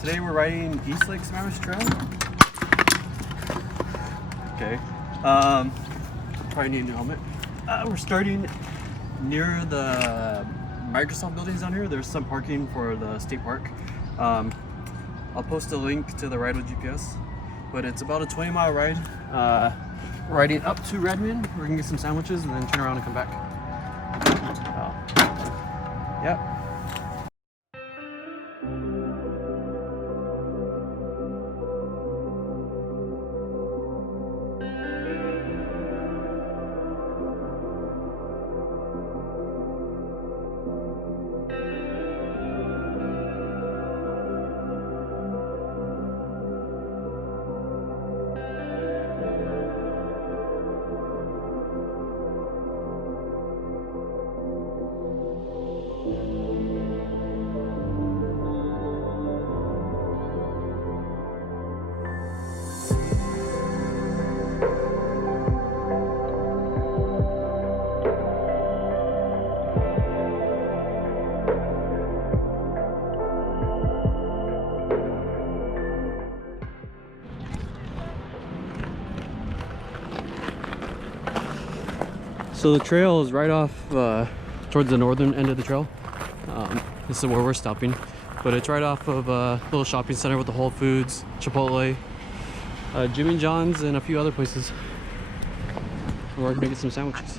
Today we're riding East Lake Sammamish Trail. Okay. Probably need a new helmet. We're starting near the Microsoft buildings down here. There's some parking for the state park. I'll post a link to the ride with GPS, but it's about a 20-mile ride. Riding up to Redmond, we're gonna get some sandwiches and then turn around and come back. Yep. So the trail is right off towards the northern end of the trail. This is where we're stopping, but it's right off of a little shopping center with the Whole Foods, Chipotle, Jimmy John's, and a few other places. We're gonna get some sandwiches.